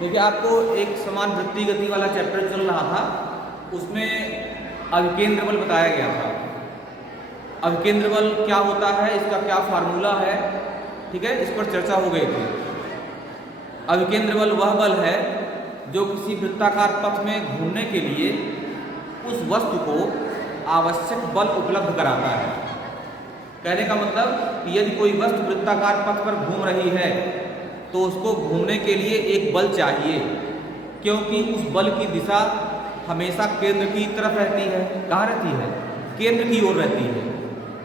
देखिए आपको एक समान वृत्ति गति वाला चैप्टर चल रहा था, उसमें अभिकेंद्र बल बताया गया था। अभिकेंद्र बल क्या होता है, इसका क्या फार्मूला है, ठीक है, इस पर चर्चा हो गई थी। अभिकेंद्र बल वह बल है जो किसी वृत्ताकार पथ में घूमने के लिए उस वस्तु को आवश्यक बल उपलब्ध कराता है। कहने का मतलब कि यदि कोई वस्तु वृत्ताकार पथ पर घूम रही है तो उसको घूमने के लिए एक बल चाहिए, क्योंकि उस बल की दिशा हमेशा केंद्र की तरफ रहती है। कहाँ रहती है? केंद्र की ओर रहती है।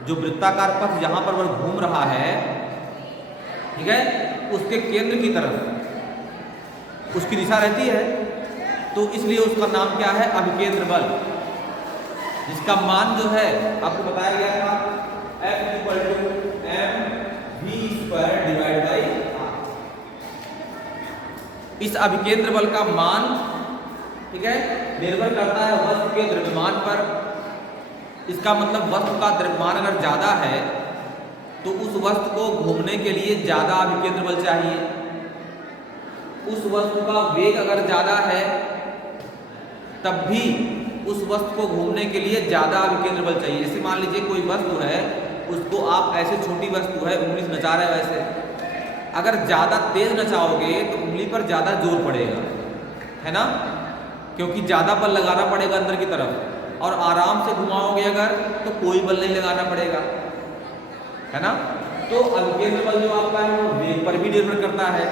जो वृत्ताकार पथ जहाँ पर वह घूम रहा है, ठीक है, उसके केंद्र की तरफ उसकी दिशा रहती है, तो इसलिए उसका नाम क्या है? अभिकेंद्र बल, जिसका मान जो है आपको बताया गया था F=mv²/r। इस अभिकेंद्र बल का मान, ठीक है, निर्भर करता है वस्तु के द्रव्यमान पर। इसका मतलब वस्तु का द्रव्यमान अगर ज्यादा है तो उस वस्तु को घूमने के लिए ज्यादा अभिकेंद्र बल चाहिए। उस वस्तु का वेग अगर ज्यादा है तब भी उस वस्तु को घूमने के लिए ज्यादा अभिकेंद्र बल चाहिए। जैसे मान लीजिए कोई वस्तु है, उसको आप ऐसे छोटी वस्तु है, उंगली से नचा रहे हैं, वैसे अगर ज्यादा तेज नचाओगे तो उंगली पर ज्यादा जोर पड़ेगा, है ना, क्योंकि ज्यादा बल लगाना पड़ेगा अंदर की तरफ। और आराम से घुमाओगे अगर तो कोई बल नहीं लगाना पड़ेगा, है ना। तो अभिकेंद्र बल जो आपका है वो वेग पर भी निर्भर करता है,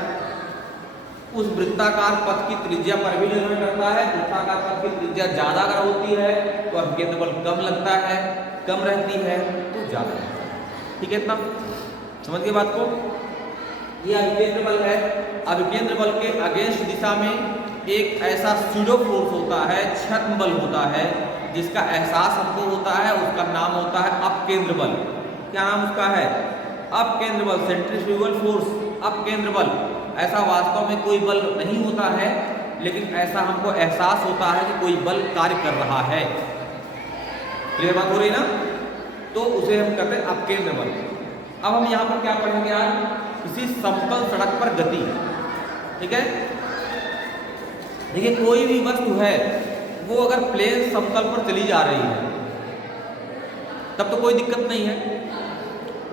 उस वृत्ताकार पथ की त्रिज्या पर भी निर्भर करता है। वृत्ताकार पथ की त्रिज्या ज्यादा अगर होती है तो अभिकेंद्र बल कम लगता है, कम रहती है तो ज्यादा लगता है। ठीक है, इतना समझ गए बात को? ये अभिकेंद्र बल है। अभिकेंद्र बल के अगेंस्ट दिशा में एक ऐसा स्यूडो फोर्स होता है, छद्म बल होता है, जिसका एहसास हमको होता है, उसका नाम होता है अपकेंद्र बल। क्या नाम उसका है? अपकेंद्र बल, सेंट्रीफ्यूगल फोर्स, अपकेंद्र बल। ऐसा वास्तव में कोई बल नहीं होता है, लेकिन ऐसा हमको एहसास होता है कि कोई बल कार्य कर रहा है। क्लियर बात हो रही ना? तो उसे हम कहते हैं अपकेंद्र बल। अब हम यहाँ पर क्या पढ़ेंगे आज? किसी समतल सड़क पर गति, ठीक है। देखिए कोई भी वस्तु है वो अगर प्लेन समतल पर चली जा रही है तब तो कोई दिक्कत नहीं है,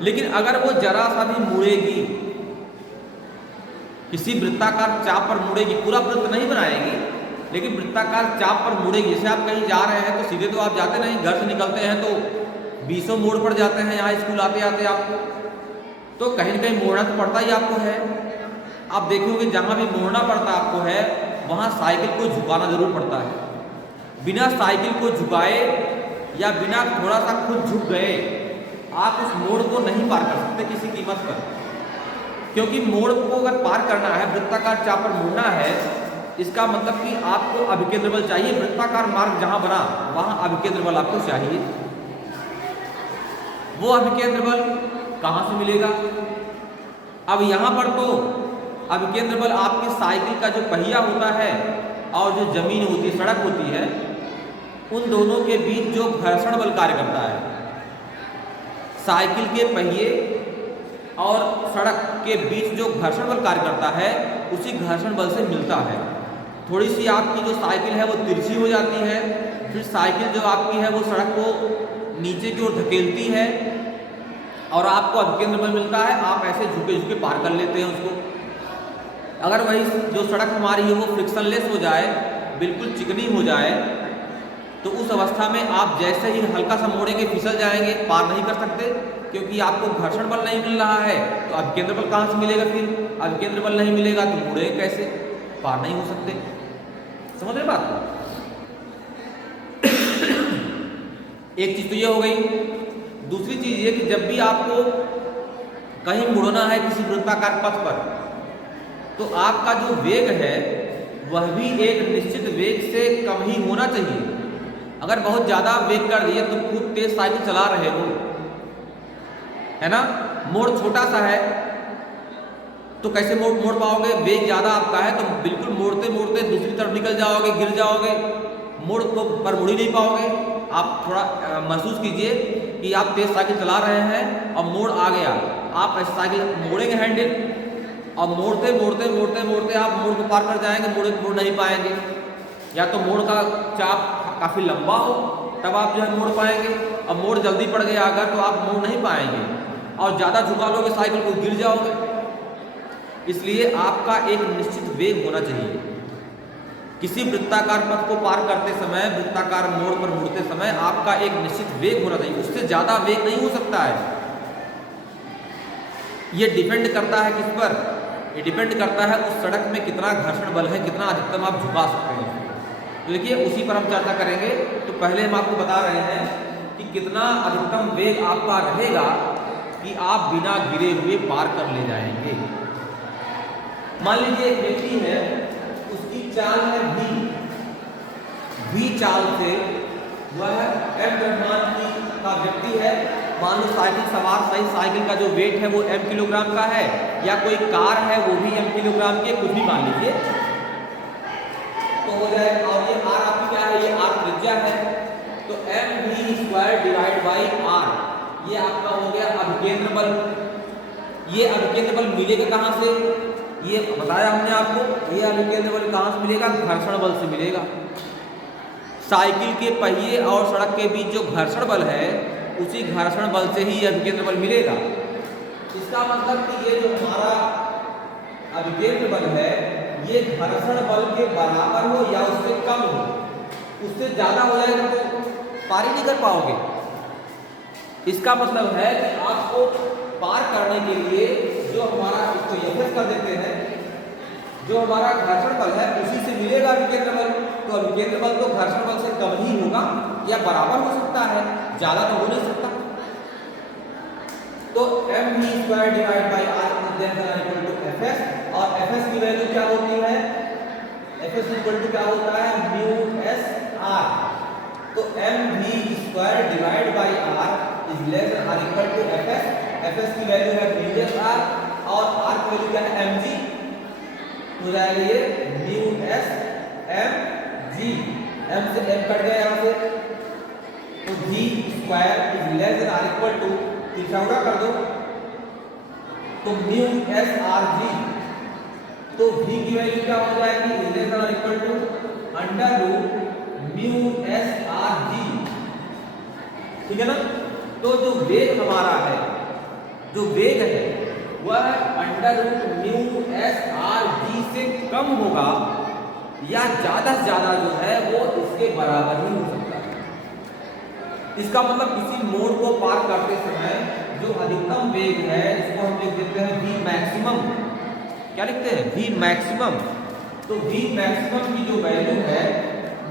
लेकिन अगर वो जरा सा भी मुड़ेगी, किसी वृत्ताकार चाप पर मुड़ेगी, पूरा वृत्त नहीं बनाएगी लेकिन वृत्ताकार चाप पर मुड़ेगी। जैसे आप कहीं जा रहे हैं तो सीधे तो आप जाते नहीं, घर से निकलते हैं तो बीसों मोड़ पर जाते हैं, यहाँ स्कूल आते आते आपको तो कहीं न कहीं मोड़ना तो पड़ता ही आपको है। आप देखोगे जहाँ भी मोड़ना पड़ता आपको है वहाँ साइकिल को झुकाना जरूर पड़ता है। बिना साइकिल को झुकाए या बिना थोड़ा सा खुद झुक गए आप उस मोड़ को नहीं पार कर सकते किसी कीमत पर, क्योंकि मोड़ को अगर पार करना है, वृत्ताकार चाप पर मुड़ना है, इसका मतलब कि आपको अभिकेंद्र बल चाहिए। वृत्ताकार मार्ग जहां बना वहां अभिकेंद्र बल आपको चाहिए। वो अभिकेंद्र बल कहां से मिलेगा? अब यहां पर तो अभिकेंद्र बल आपकी साइकिल का जो पहिया होता है और जो जमीन होती है, सड़क होती है, उन दोनों के बीच जो घर्षण बल कार्य करता है, साइकिल के पहिए और सड़क के बीच जो घर्षण बल कार्य करता है उसी घर्षण बल से मिलता है। थोड़ी सी आपकी जो साइकिल है वो तिरछी हो जाती है, फिर साइकिल जो आपकी है वो सड़क को नीचे की ओर धकेलती है और आपको अभिकेंद्र बल मिलता है। आप ऐसे झुके झुके पार कर लेते हैं उसको। अगर वही जो सड़क हमारी है वो फ्रिक्शनलेस हो जाए, बिल्कुल चिकनी हो जाए, तो उस अवस्था में आप जैसे ही हल्का सा मोड़ेंगे फिसल जाएंगे, पार नहीं कर सकते, क्योंकि आपको घर्षण बल नहीं मिल रहा है। तो अभिकेंद्र बल कहाँ से मिलेगा? फिर अभिकेंद्र बल नहीं मिलेगा तो मुड़े कैसे? पार नहीं हो सकते। समझ रहे बात? एक चीज तो ये हो गई। दूसरी चीज ये कि जब भी आपको कहीं मुड़ना है किसी वृत्ताकार पथ पर, तो आपका जो वेग है वह भी एक निश्चित वेग से कम ही होना चाहिए। अगर बहुत ज्यादा वेग कर दिए तो खूब तेज साइकिल चला रहे हो, है ना, मोड़ छोटा सा है तो कैसे मोड़ पाओगे? वेग ज्यादा आपका है तो बिल्कुल मोड़ते मोड़ते दूसरी तरफ निकल जाओगे, गिर जाओगे, मोड़ को पर मुड़ ही नहीं पाओगे। आप थोड़ा महसूस कीजिए कि आप तेज साइकिल चला रहे हैं और मोड़ आ गया, आप ऐसे साइकिल मोड़ेंगे हैंडल और मोड़ते मोड़ते मोड़ते मोड़ते आप मोड़ को पार कर जाएंगे, मोड़ नहीं पाएंगे। या तो मोड़ का चाप काफ़ी लंबा हो तब आप जो है मोड़ पाएंगे, और मोड़ जल्दी पड़ गया अगर तो आप मोड़ नहीं पाएंगे, और ज़्यादा झुका लोगे साइकिल को गिर जाओगे। इसलिए आपका एक निश्चित वेग होना चाहिए। किसी वृत्ताकार पथ को पार करते समय, वृत्ताकार मोड़ पर मुड़ते समय आपका एक निश्चित वेग होना चाहिए, उससे ज़्यादा वेग नहीं हो सकता है। ये डिपेंड करता है किस पर? ये डिपेंड करता है उस सड़क में कितना घर्षण बल है, कितना अधिकतम आप झुका सकते हैं। तो देखिए उसी पर हम चर्चा करेंगे। तो पहले हम आपको बता रहे हैं कि कितना अधिकतम वेग आपका रहेगा कि आप बिना गिरे हुए पार कर ले जाएंगे। मान लीजिए एक व्यक्ति है, उसकी चाल है v चाल से वह m द्रव्यमान का व्यक्ति है। मान लो साइकिल सवार सही साइकिल का जो वेट है वो m किलोग्राम का है, या कोई कार है वो भी m किलोग्राम की, कुछ भी मान लीजिए तो हो जाए। और ये r आपकी क्या है? ये r त्रिज्या है। तो mv² डिवाइड बाई r, ये आपका हो गया अभिकेंद्र बल। ये अभिकेंद्र बल मिलेगा कहाँ से? ये बताया हमने आपको। ये अभिकेंद्र बल कहाँ से मिलेगा? घर्षण बल से मिलेगा। साइकिल के पहिए और सड़क के बीच जो घर्षण बल है, उसी घर्षण बल से ही अभिकेंद्र बल मिलेगा। इसका मतलब कि ये जो हमारा अभिकेंद्र बल है, ये घर्षण बल के बराबर हो या उससे कम हो। उससे ज़्यादा हो जाएगा तो पार ही नहीं कर पाओगे। इसका मतलब है कि आपको पार करने के लिए जो हमारा इसको यथेष्ट कर देते हैं, जो हमारा घर्षण बल है उसी से मिलेगा अभिकेंद्र बल। तो अभिकेंद्र बल तो घर्षण बल से कम ही होगा या बराबर हो सकता है, ज़्यादा तो हो नहीं सकता। तो mv² divide by r equal to fs, और fs की वैल्यू क्या होती है? fs इक्वल टू क्या होता है? μs r। तो mv² divide by r is less than r equal to fs। fs की वैल्यू है μs r और r की वैल्यू क्या है? mg। हो जाएगा ये μs mg, m से m कट गया यहाँ से, तो g square is less than r equal to, चौड़ा कर दो तो μs rg। तो v की वैल्यू क्या हो जाएगी? Is less than r equal to under root μs rg। ठीक है ना? तो जो वेग हमारा है, जो वेग है वह अंडर रूट μs rg से कम होगा या ज़्यादा से ज़्यादा जो है वो इसके बराबर ही हो सकता है। इसका मतलब किसी मोड़ को पार करते समय जो अधिकतम वेग है, इसको हम लिख देते हैं v मैक्सिमम। क्या लिखते हैं? v maximum. तो v मैक्सिमम की जो वैल्यू है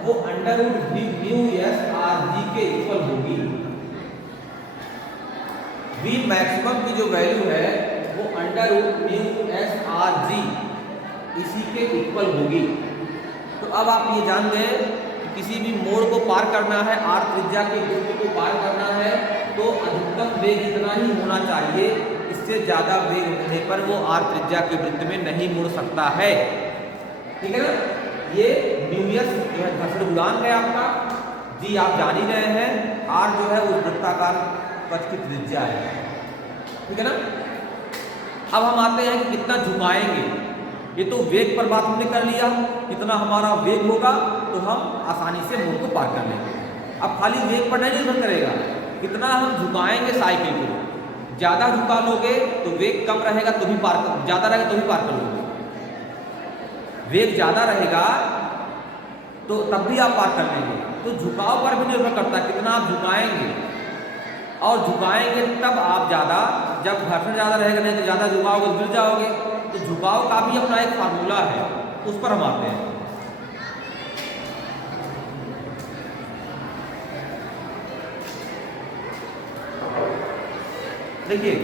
वो अंडर रूट μs rg के इक्वल होगी। v मैक्सिमम की जो वैल्यू है वो अंडर रूट μs rg इसी के इक्वल होगी। तो अब आप ये जान गए कि किसी भी मोड़ को पार करना है, r त्रिज्या के वृत्त को पार करना है, तो अधिकतम वेग इतना ही होना चाहिए। इससे ज़्यादा वेग होने पर वो r त्रिज्या के वृत्त में नहीं मुड़ सकता है। ठीक है ना? ये μs जो है घर्षण गुणांक है आपका, जी आप जान ही रहे हैं, r जो है उस वृत्ताकार पथ की त्रिज्या है। ठीक है ना? अब हम आते हैं कि कितना झुकाएंगे। ये तो वेग पर बात हमने कर लिया, कितना हमारा वेग होगा तो हम आसानी से मोड़ को पार कर लेंगे। अब खाली वेग पर नहीं निर्भर करेगा, कितना हम झुकाएंगे साइकिल को। ज़्यादा झुका लोगे तो वेग कम रहेगा तो भी पार कर, ज़्यादा रहेगा तो भी पार कर लोगे। वेग ज़्यादा रहेगा तो तब भी आप पार कर लेंगे। तो झुकाव पर भी निर्भर करता है कितना आप झुकाएंगे, और झुकाएंगे तब आप ज़्यादा, जब घर्षण ज़्यादा रहेगा, नहीं तो ज़्यादा झुकाओगे गिर जाओगे। तो झुकाव का भी अपना एक फार्मूला है, उस पर हम आते हैं। देखिए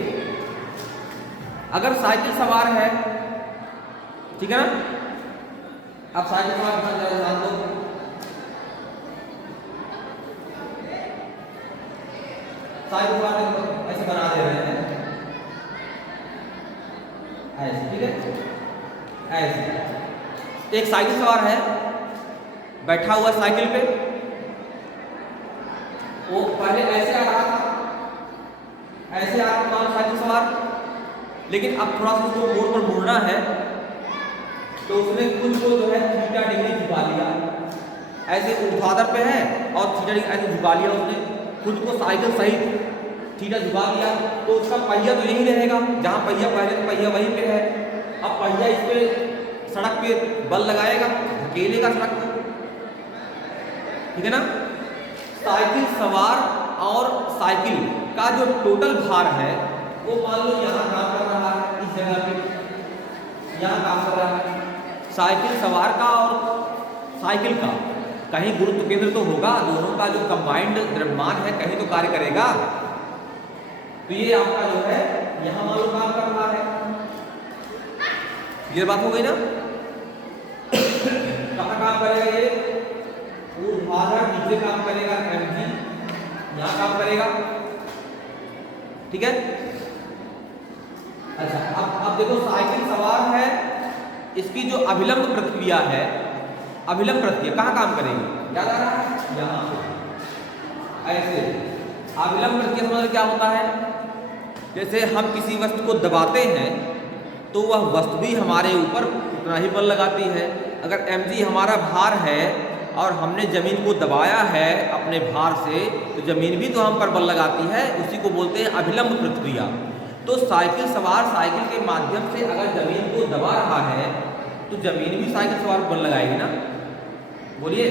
अगर साइकिल सवार है, ठीक है ना? अब साइकिल सवार ध्यान दो, साइकिल सवार ऐसे बना दे रहे हैं, ऐसे, ठीक है? ऐसे एक साइकिल सवार है, बैठा हुआ साइकिल पे, वो पहले ऐसे आ रहा था, ऐसे आ रहा था साइकिल सवार, लेकिन अब थोड़ा सा उसको मोड़ पर मुड़ना है तो उसने खुद को जो है थीटा डिग्री झुका लिया, ऐसे ऊर्ध्वाधर पे है और थीटा डिग्री ऐसे झुका लिया उसने खुद को, साइकिल सहित थीटा झुका लिया, तो उसका पहिया तो यही रहेगा जहाँ पहिया पहले, तो पहिया वहीं पे है। अब पहिया इस पे सड़क पे बल लगाएगा, धकेलेगा सड़क को, ठीक है ना। साइकिल सवार और साइकिल का जो टोटल भार है वो मान लो यहाँ काम कर रहा है, इस जगह पे यहाँ काम कर रहा है। साइकिल सवार का और साइकिल का कहीं गुरुत्व केंद्र तो होगा, दोनों का जो कंबाइंड द्रव्यमान है कहीं तो कार्य करेगा। तो ये आपका जो है यहाँ मान लो काम कर रहा है, ये बात हो गई ना। कहाँ काम करेगा ये, ऊर्ध्वाधर नीचे काम करेगा mg, यहाँ काम करेगा, ठीक है। अच्छा अब देखो साइकिल सवार है, इसकी जो अभिलंब प्रतिक्रिया है, अभिलंब प्रतिक्रिया कहाँ काम करेगी, याद आ रहा है, यहाँ पे ऐसे। अभिलंब प्रतिक्रिया समझ क्या होता है, जैसे हम किसी वस्तु को दबाते हैं तो वह वस्तु भी हमारे ऊपर उतना ही बल लगाती है। अगर mg हमारा भार है और हमने जमीन को दबाया है अपने भार से, तो जमीन भी तो हम पर बल लगाती है, उसी को बोलते हैं अभिलंब प्रतिक्रिया। तो साइकिल सवार साइकिल के माध्यम से अगर जमीन को दबा रहा है तो जमीन भी साइकिल सवार बल लगाएगी ना, बोलिए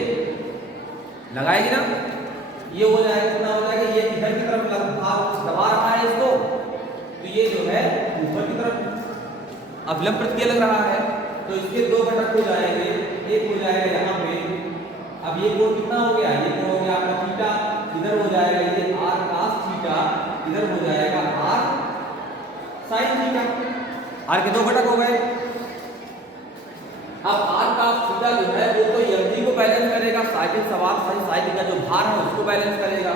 लगाएगी ना। ये हो जाएगा, कितना हो जाएगा, ये इधर की तरफ दबा रहा है इसको, तो ये जो है ऊपर की तरफ अभिलंब प्रतिक्रिया लग रहा है। तो इसके दो घटक हो जाएंगे, एक हो जाएगा यहाँ पे, अब ये कोण कितना हो गया, ये कोण हो गया आपका थीटा, इधर हो जाएगा ये r cos थीटा, इधर हो जाएगा r sin थीटा, r के दो घटक हो गए। अब r cos थीटा जो है वो तो mg को बैलेंस करेगा, साइकिल सवार साइकिल का जो भार है उसको बैलेंस करेगा।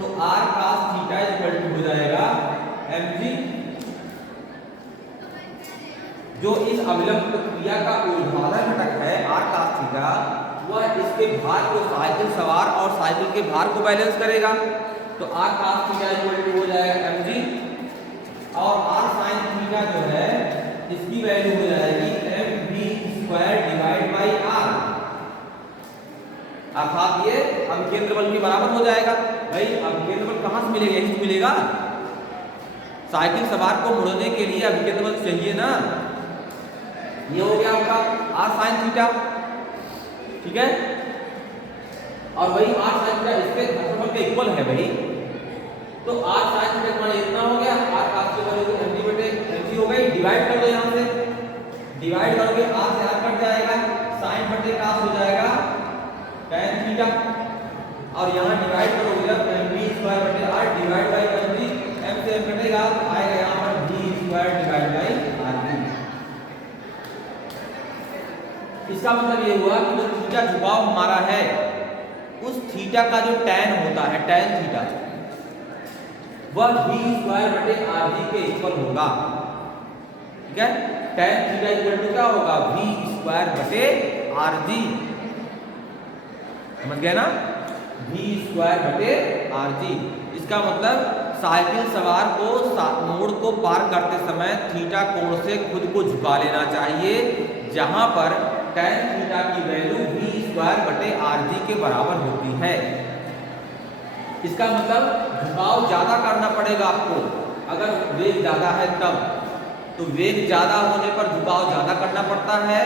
तो r cos theta equal to हो जाएगा mg, जो इस अभिलंब प्रतिक्रिया का ऊर्ध्वाधर घटक है r cos थीटा, वह इसके भार को साइकिल सवार और साइकिल के भार को बैलेंस करेगा। तो r cos theta equal to हो जाएगा mg, और r sin थीटा जो है इसकी वैल्यू हो जाएगी mv² डिवाइड बाई r, अर्थात ये अभिकेंद्र बल के बराबर हो जाएगा। भाई अभिकेंद्र बल कहाँ से मिलेगा, यहीं से मिलेगा। साइकिल सवार को मुड़ने के लिए अभिकेंद्र बल चाहिए ना। ये हो गया आपका r sin थीटा, ठीक है। और वही r sin थीटा इसके घनफल के इक्वल है भाई, तो r sin थीटा का मान इतना हो गया, r cos की वैल्यू mg बटे mg हो गई, डिवाइड कर दो यहाँ से, डिवाइड करोगे r से r कट जाएगा, sin बटे cos हो जाएगा tan थीटा, और यहाँ डिवाइड करोगे जब mv² बटे r divide by mg, m से m कटेगा, आएगा यहाँ पर v² डिवाइड बाई r। इसका मतलब ये हुआ कि जो थीटा झुकाव हमारा है उस थीटा का जो tan होता है, tan थीटा, वह v² बटे rg के इक्वल होगा, ठीक है। tan थीटा इक्वल टू क्या होगा, v² बटे rg, समझ गए ना, v² बटे rg। इसका मतलब साइकिल सवार को मोड़ को पार करते समय थीटा कोण से खुद को झुका लेना चाहिए, जहां पर tan थीटा की वैल्यू v² बटे rg के बराबर होती है। इसका मतलब झुकाव ज्यादा करना पड़ेगा आपको, अगर वेग ज्यादा है तब, तो वेग ज्यादा होने पर झुकाव ज्यादा करना पड़ता है,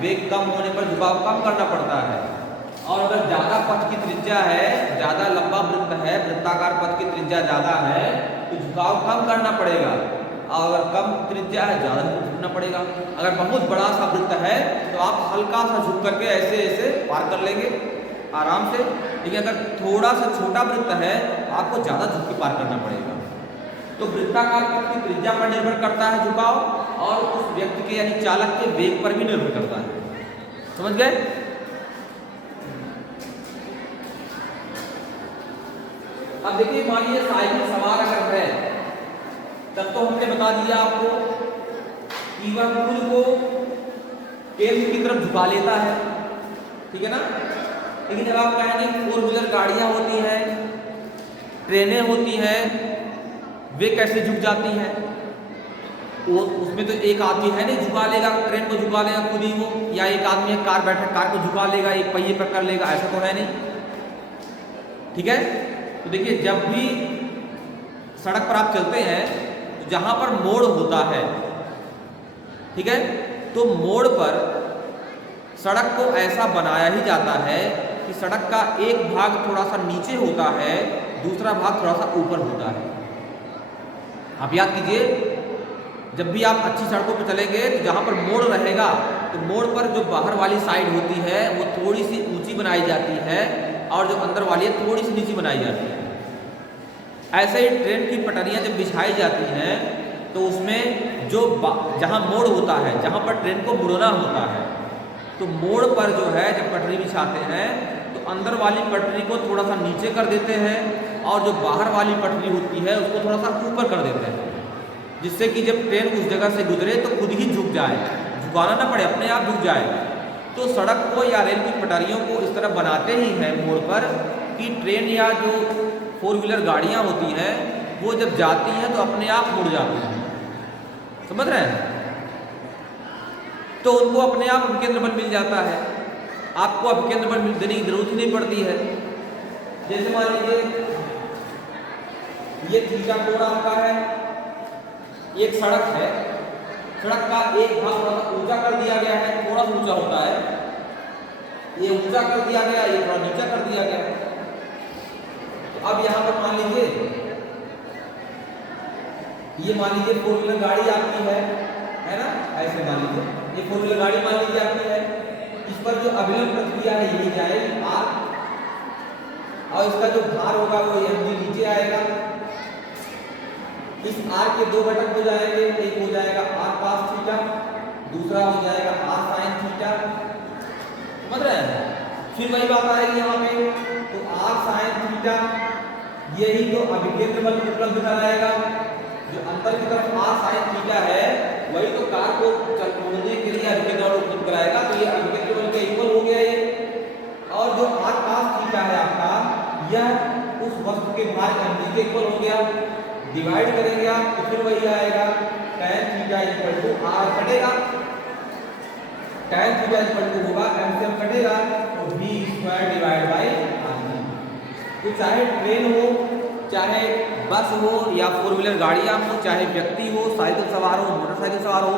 वेग कम होने पर झुकाव कम करना पड़ता है। और अगर ज्यादा पथ की त्रिज्या है, ज्यादा लंबा वृत्त है, वृत्ताकार पथ की त्रिज्या ज्यादा है, तो झुकाव कम करना पड़ेगा, और अगर कम त्रिज्या है ज्यादा झुकना पड़ेगा। अगर बहुत बड़ा सा वृत्त है तो आप हल्का सा झुक करके ऐसे ऐसे पार कर लेंगे आराम से, लेकिन अगर थोड़ा सा छोटा वृत्त है आपको ज्यादा झुक के पार करना पड़ेगा। तो वृत्ताकार पथ की त्रिज्या पर निर्भर करता है झुकाव, और उस व्यक्ति के यानी चालक के वेग पर भी निर्भर करता है, समझ गए। अब देखिए मानिए साइकिल सवार अगर है, तब तो हमने बता दिया आपको कि वह खुद को केंद्र की तरफ झुका लेता है, ठीक है ना। लेकिन जब आप कहेंगे 4 व्हीलर गाड़ियां होती हैं, ट्रेनें होती हैं, वे कैसे झुक जाती हैं, वो उसमें तो एक आदमी है नहीं झुका लेगा, ट्रेन को झुका लेगा खुद ही वो, या एक आदमी है कार बैठा कार को झुका लेगा, एक पहिए पर कर लेगा, ऐसा तो है नहीं। ठीक है, तो देखिए जब भी सड़क पर आप चलते हैं तो जहां पर मोड़ होता है, ठीक है, तो मोड़ पर सड़क को ऐसा बनाया ही जाता है कि सड़क का एक भाग थोड़ा सा नीचे होता है, दूसरा भाग थोड़ा सा ऊपर होता है। आप याद कीजिए, जब भी आप अच्छी सड़कों पर चलेंगे तो जहां पर मोड़ रहेगा तो मोड़ पर जो बाहर वाली साइड होती है वो थोड़ी सी ऊंची बनाई जाती है और जो अंदर वाली है थोड़ी सी नीची बनाई जाती है। ऐसे ही ट्रेन की पटरियां जब बिछाई जाती हैं तो उसमें जो जहां मोड़ होता है, जहां पर ट्रेन को मुड़ना होता है, तो मोड़ पर जो है जब पटरी बिछाते हैं तो अंदर वाली पटरी को थोड़ा सा नीचे कर देते हैं और जो बाहर वाली पटरी होती है उसको थोड़ा सा ऊपर कर देते हैं, जिससे कि जब ट्रेन उस जगह से गुजरे तो खुद ही झुक जाए, झुकाना ना पड़े, अपने आप झुक जाए। तो सड़क को या रेल की पटरियों को इस तरह बनाते ही हैं मोड़ पर कि ट्रेन या जो 4 व्हीलर गाड़ियां होती हैं वो जब जाती हैं तो अपने आप मुड़ जाती हैं। समझ रहे हैं? तो उनको अपने आप अभिकेंद्र बल मिल जाता है, आपको अभिकेंद्र बल देने की जरूरत ही नहीं पड़ती है। जैसे मान लीजिए ये थीटा कोण आपका है, एक सड़क है, सड़क का एक भाग थोड़ा सा ऊंचा कर दिया गया है, थोड़ा सा ऊंचा होता है, ये ऊंचा कर दिया गया, ये थोड़ा नीचा कर दिया गया। तो अब यहाँ पर मान लीजिए ये मान लीजिए 4 व्हीलर गाड़ी आपकी है ना, ऐसे मान लीजिए ये 4 व्हीलर गाड़ी मान लीजिए आपकी है, इस पर जो अभिलंब प्रतिक्रिया है यही जाएगी आर, और इसका जो भार होगा वो यही नीचे आएगा। इस आर के 2 घटक हो जाएंगे, एक हो जाएगा आर cos थीटा, दूसरा हो जाएगा आर sin थीटा। समझ रहे हैं? फिर वही बात आएगी यहाँ पे, तो आर sin थीटा यही तो अभिकेंद्र बल उपलब्ध कराएगा, जो अंदर की तरफ आर sin थीटा है वही तो कार को मुड़ने के लिए अभिकेंद्र बल उपलब्ध कराएगा। तो ये अभिकेंद्र बल के इक्वल हो गया ये, और जो आर cos थीटा है आपका यह उस वस्तु के भार mg के इक्वल हो गया। डिवाइड करेंगे आप तो फिर वही आएगा tan theta equal to r कटेगा, tan थीटा इक्वल टू होगा m से m कटेगा तो v square divide by r। तो चाहे ट्रेन हो, चाहे बस हो या 4 व्हीलर गाड़ियां हो, चाहे व्यक्ति हो, साइकिल सवार हो, मोटरसाइकिल सवार हो,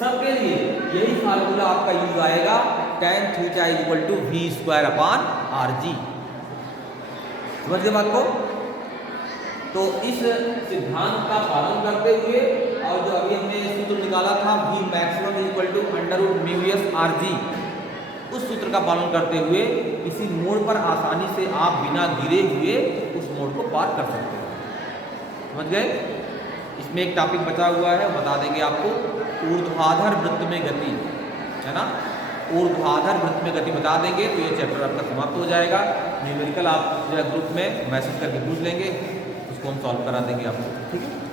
सबके लिए यही फार्मूला आपका यूज आएगा tan theta equal to v square upon rg। समझ गए बात को? तो इस सिद्धांत का पालन करते हुए और जो अभी हमने सूत्र निकाला था v maximum equal to under root mu s r g, उस सूत्र का पालन करते हुए किसी मोड़ पर आसानी से आप बिना गिरे हुए उस मोड़ को पार कर सकते हैं। समझ गए? इसमें एक टॉपिक बचा हुआ है, बता देंगे आपको, ऊर्ध्वाधर वृत्त में गति, है ना, ऊर्ध्वाधर वृत्त में गति बता देंगे तो ये चैप्टर आपका समाप्त हो जाएगा। न्यूमेरिकल आप जो है ग्रुप में मैसेज करके पूछ लेंगे, उसको हम सॉल्व करा देंगे आपको। ठीक है।